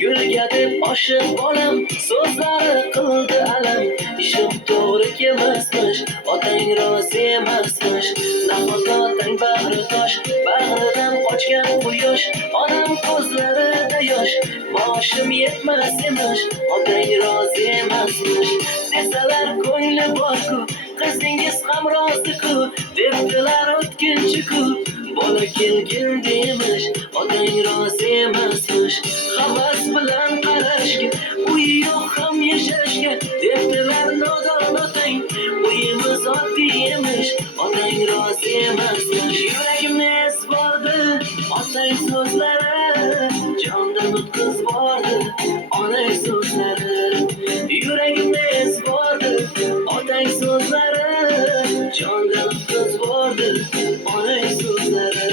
Gulga deb oshiq bolam so'zlari qildi alam. Ishim to'g'ri kelmasmish, otang rozi emasmish. Nahot otang bag'ri tosh, bag'ridan qochgan quyosh. Onam ko'zlarida yosh, boshim yetmas emish, otang rozi emasmish. Desalar ko'ngli bor-ku, qizingiz ham rozi-ku, debdilar o'tkinchi-ku. Bola kelgin demish, otang rozi emasmish. Havas bilan qarashga, uyi yo'q ham yashashga, debdilar nodon otang. Uyimiz oddiy emish, otang rozi emasmish. Yuragimni ezbordi otang so'zlari, jondan o'tkazbordi onang so'zlari. Yuragimni ezbordi otang so'zlari, jondan o'tkazbordi onang so'zlari.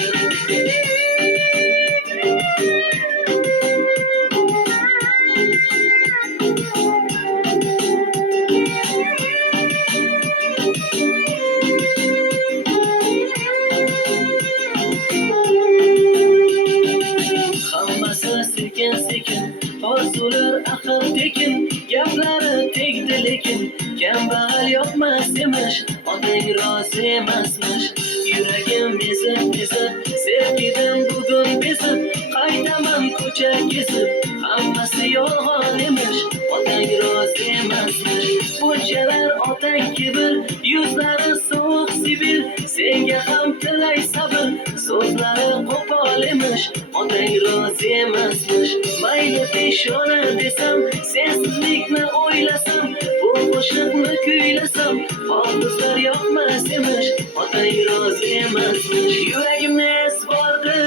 Hammasi sekin-sekin, orzular axir tekin, gaplari tegdi lekin, kambag'al yoqmas emish, otang rozi emasmish. Yuragim bezib, sevgidan bugun bezib, qaytaman ko'cha kezib, hammasi yolg'on emish, otang rozi emasmish. Bunchalar otang kibir, yuzlari sovuq Sibir, senga ham tilay sabr, so'zlari qo'pol emish, otang rozi emasmish. Mayli peshona desam, sensizlikni o'ylasam, bu qo'shiqni kuylasam, hofizlar yoqmas emish, otang rozi emasmish. Yuragimni ezbordi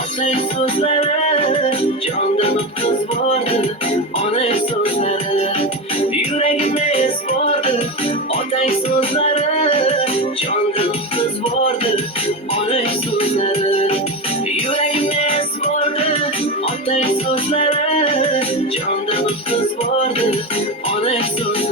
otang so'zlari, jondan o'tkazbordi onang so'zlari. Yuragimni ezbordi otang so'zlari, jondan o'tkazbordi onang so'zlari. Yuragimni ezbordi otang so'zlari, jondan o'tkazbordi onang so'zlari.